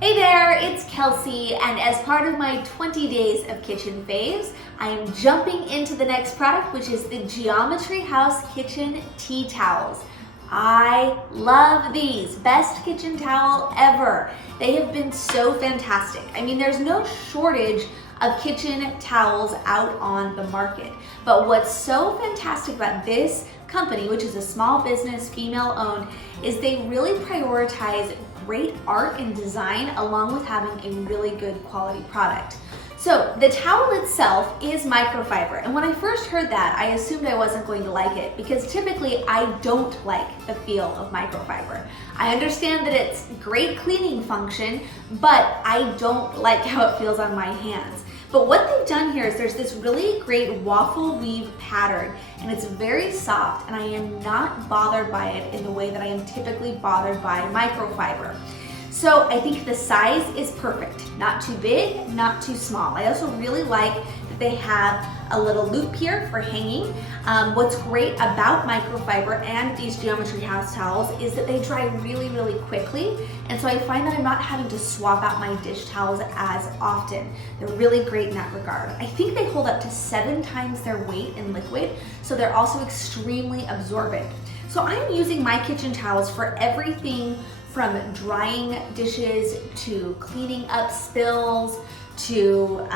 Hey there, it's Kelsey, and as part of my 20 days of kitchen faves, I am jumping into the next product, which is the Geometry.House kitchen tea towels. I love these. Best kitchen towel ever. They have been so fantastic. I mean, there's no shortage of kitchen towels out on the market. But what's so fantastic about this company, which is a small business, female owned, is they really prioritize great art and design along with having a really good quality product. So the towel itself is microfiber, and when I first heard that, I assumed I wasn't going to like it because typically I don't like the feel of microfiber. I understand that it's great cleaning function, but I don't like how it feels on my hands. But what they've done here is there's this really great waffle weave pattern, and it's very soft, and I am not bothered by it in the way that I am typically bothered by microfiber. So I think the size is perfect. Not too big, not too small. I also really like that they have a little loop here for hanging. What's great about microfiber and these Geometry.House towels is that they dry really, really quickly. And so I find that I'm not having to swap out my dish towels as often. They're really great in that regard. I think they hold up to 7 times their weight in liquid, so they're also extremely absorbent. So I'm using my kitchen towels for everything from drying dishes to cleaning up spills to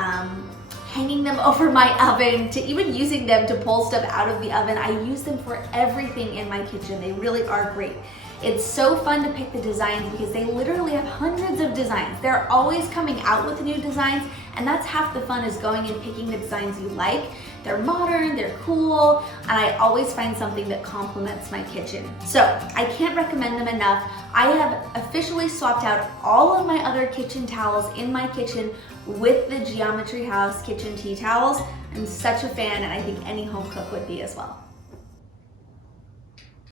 hanging them over my oven to even using them to pull stuff out of the oven. I use them for everything in my kitchen. They really are great. It's so fun to pick the designs because they literally have hundreds of designs. They're always coming out with new designs, and that's half the fun, is going and picking the designs you like. They're modern, they're cool, and I always find something that complements my kitchen. So I can't recommend them enough. I have officially swapped out all of my other kitchen towels in my kitchen with the Geometry.House kitchen tea towels. I'm such a fan, and I think any home cook would be as well.